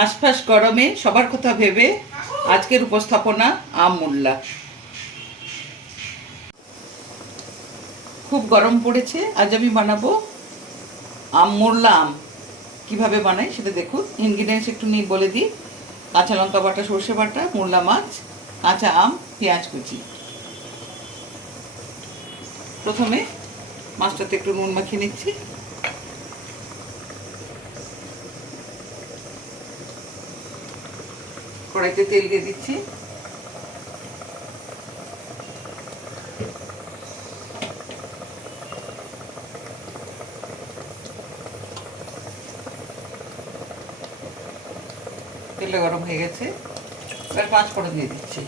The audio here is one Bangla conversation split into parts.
হাঁসফাঁস গরমে সবার কথা ভেবে আজকের উপস্থাপনা আম মোল্লা। খুব গরম পড়েছে, আজ আমি বানাবো আম মোল্লা আম। কীভাবে বানাই সেটা দেখুন। ইনগ্রিডিয়েন্টস একটু নিয়ে বলে দিই। কাঁচা লঙ্কা বাটা, সর্ষে বাটা, মোল্লা মাছ, কাঁচা আম, পেঁয়াজ কুচি। প্রথমে মাছটাতে একটু নুন মাখিয়ে নিচ্ছি। কড়াইতে তেল দিয়ে দিচ্ছি। তেলটা গরম হয়ে গেছে। এবার পাঁচ ফোড়ন দিয়ে দিচ্ছি।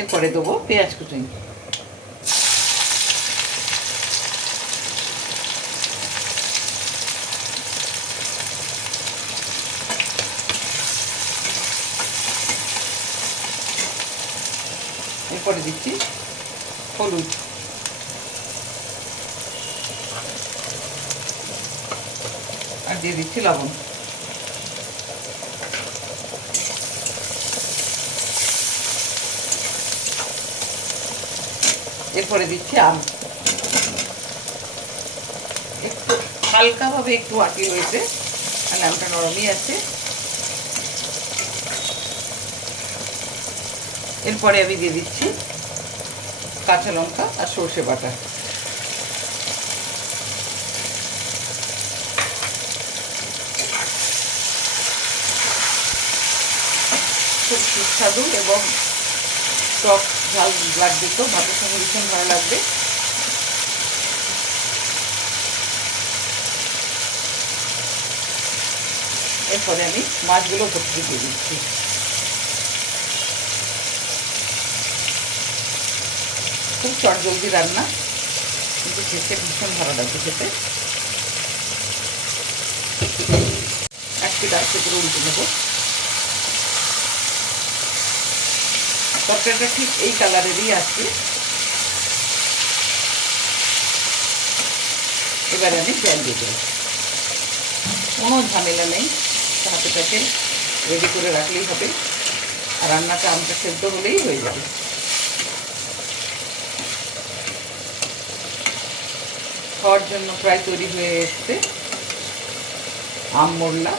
এরপরে দেবো পেঁয়াজ কুচি এরপরে দিচ্ছি হলুদ। আর দিয়ে দিচ্ছি লবণ। এরপরে দিচ্ছি আম। একটু হালকাভাবে একটু আটি হয়েছে তাহলে আমটা নরমই আছে। এরপরে আমি দিয়ে দিচ্ছি কাঁচা লঙ্কা আর সর্ষে বাটা। খুব সুস্বাদু এবং টক ঝাল লাগবে তো, ভাতের সঙ্গে ভীষণ ভালো লাগবে। এরপরে আমি মাছগুলো থেকে দিয়ে দিচ্ছি। খুব চটজলদি রান্না, কিন্তু খেতে ভীষণ ভালো লাগবে খেতে। এক পিঠ আস্তে করে উল্টে নেব। তরকারিটা ঠিক এই কালারেরই আছে। এবারে আমি জল দিয়ে দেব। কোনো ঝামেলা নেই। হাতেটাকে রেডি করে রাখলেই হবে। আর রান্নাটা আমটা সেদ্ধ হলেই হয়ে যাবে। খাওয়ার জন্য প্রায় তৈরি হয়ে এসছে। আম মোল্লা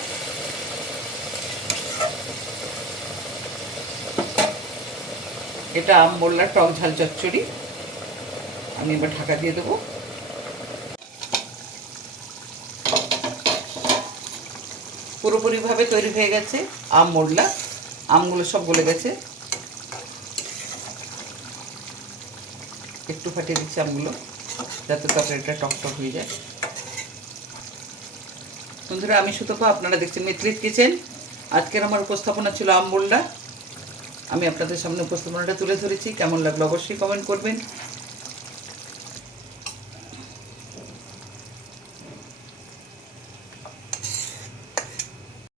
এটা আম মোল্লার টক ঝাল চচ্চড়ি। আমি এবার ঢাকা দিয়ে দেবো। পুরোপুরিভাবে তৈরি হয়ে গেছে আম মোল্লা। আমগুলো সব গলে গেছে। একটু ফাটিয়ে দিচ্ছি আমগুলো, যাতে তরকারিটা টক টক হয়ে যায়। বন্ধুরা, আমি সুতপা, আপনারা দেখছেন মিত্রিত কিচেন। আজকের আমার উপস্থাপনা ছিল আম মোল্লা। আমি আপনাদের সামনে উপস্থাপনাটা তুলে ধরেছি। কেমন লাগল অবশ্যই কমেন্ট করবেন।